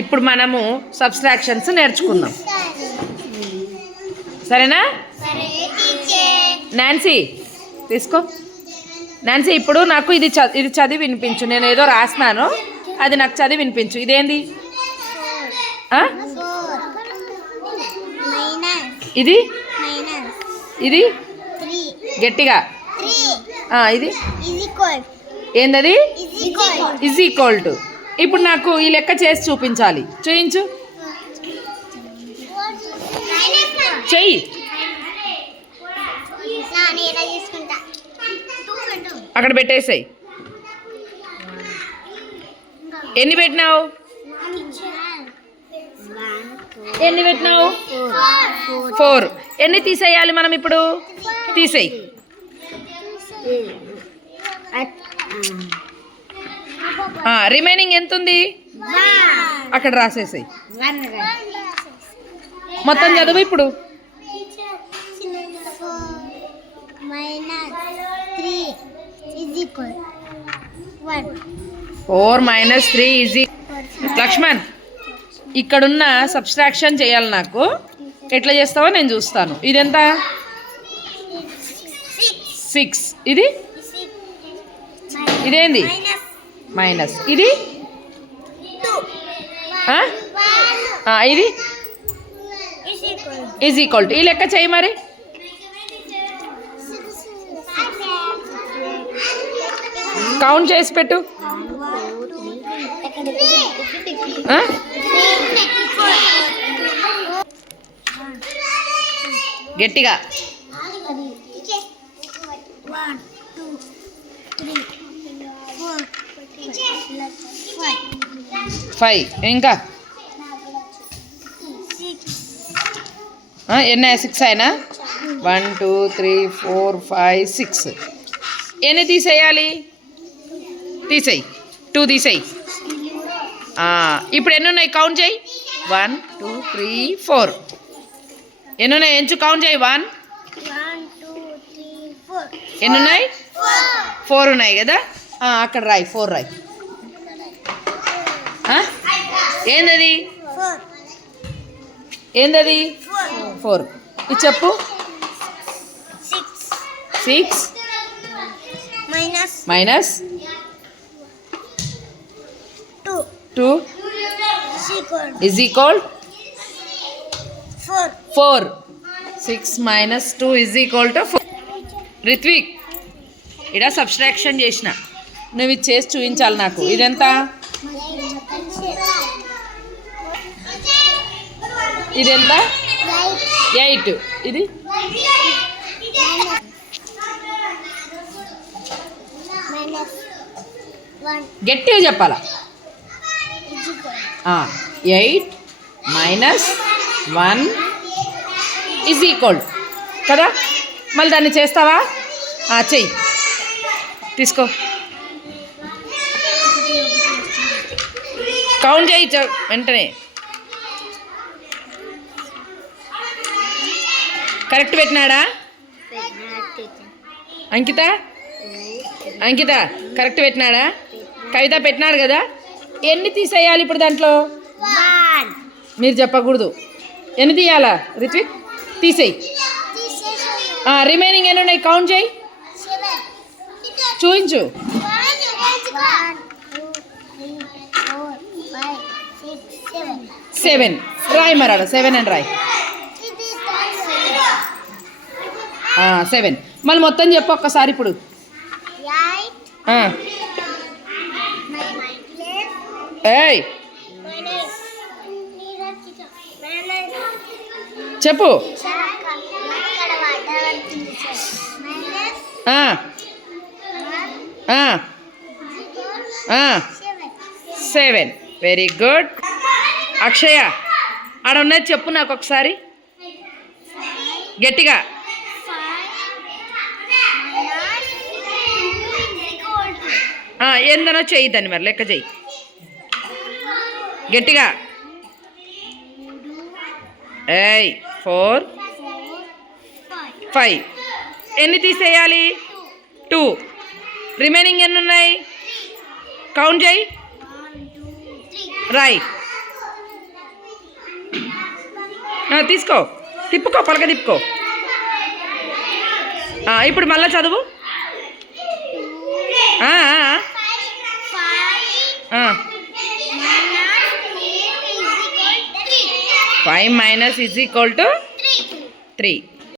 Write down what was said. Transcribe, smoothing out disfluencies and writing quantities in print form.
ఇప్పుడు మనము సబ్స్ట్రాక్షన్స్ నేర్చుకుందాం, సరేనా? నాన్సీ తీసుకో. నాన్సీ ఇప్పుడు నాకు ఇది చదివి వినిపించు. నేను ఏదో రాస్తున్నాను, అది నాకు చదివి వినిపించు. ఇదేంది? ఇది ఇది గట్టిగా. ఇది ఏందది? Is equal to. ఇప్పుడు నాకు ఈ లెక్క చేసి చూపించాలి. చూయించు, చెయ్యి. అక్కడ పెట్టేసాయి. ఎన్ని పెట్టినావు? ఎన్ని పెట్టినావు? 4. ఎన్ని తీసేయాలి మనం ఇప్పుడు? తీసేయి. రిమైనింగ్ ఎంత ఉంది? అక్కడ రాసేసాయి. మొత్తం చదువు ఇప్పుడు. 4 - 3 ఈజీ. లక్ష్మణ్, ఇక్కడున్న సబ్స్ట్రాక్షన్ చేయాలి నాకు. ఎట్లా చేస్తావో నేను చూస్తాను. ఇదెంత? 6. ఇదేంది? మైనస్. ఇది ఇది ఈజ్ ఈక్వల్ టు. ఈ లెక్క చేయి మరి. కౌంట్ చేసి పెట్టు. గట్టిగా. 5. ఇంకా ఎన్ని? 6 అయినా? 1 2 3 4 5 6. ఎన్ని తీసేయాలి? తీసేయి. 2 తీసేయి. ఇప్పుడు ఎన్ని ఉన్నాయి? కౌంట్ చేయి. 1 2 3 4. ఎన్ని ఉన్నాయి? ఎంచు కౌంట్ చేయి. 1 2 3 4. ఎన్ని ఉన్నాయి? 4 ఉన్నాయి కదా. అక్కడ రాయి. 4 రాయి. ఏందది? ఏందది? 4. ఇది చెప్పు. 6 minus 2 is equal 4. 6 - 2 is equal to 4. Ritvik, ఇక్కడ సబ్స్ట్రాక్షన్ చేసిన. నువ్వు ఇది చేసి చూపించాలి నాకు. ఇదెంత? ఇదెంత? 8. ఇది గట్టిగా చెప్పాలా? 8 - 1 ఈజ్ ఈక్వల్ కదా. మళ్ళీ దాన్ని చేస్తావా? చెయ్యి. తీసుకో. కౌంట్ చేయి వెంటనే. కరెక్ట్ పెట్టినాడా? అంకిత కరెక్ట్ పెట్టినాడా? కవిత పెట్టినాడు కదా. ఎన్ని తీసేయాలి ఇప్పుడు దాంట్లో? మీరు చెప్పకూడదు. ఎన్ని తీయాలా? రిత్విక్ తీసేయి. రిమైనింగ్ ఎన్ని ఉన్నాయి? కౌంట్ చేయి, చూయించు. 7 రాయి. మరాడు 7 అని రాయి. 7. మళ్ళీ మొత్తం చెప్పు ఒక్కసారి ఇప్పుడు. చెప్పు. 7. Very good. అక్షయ, ఆడ ఉన్నది చెప్పు నాకు ఒకసారి గట్టిగా. ఏందనో చెయ్యి. దాన్ని మరి లెక్క చెయ్యి గట్టిగా. 4 5. ఎన్ని తీసేయాలి? 2. రిమైనింగ్ ఎన్ని ఉన్నాయి? కౌంట్ చేయి. రాయ్. తీసుకో, తిప్పుకో, పలక తిప్పుకో. ఇప్పుడు మళ్ళీ చదువు. 5 - 3.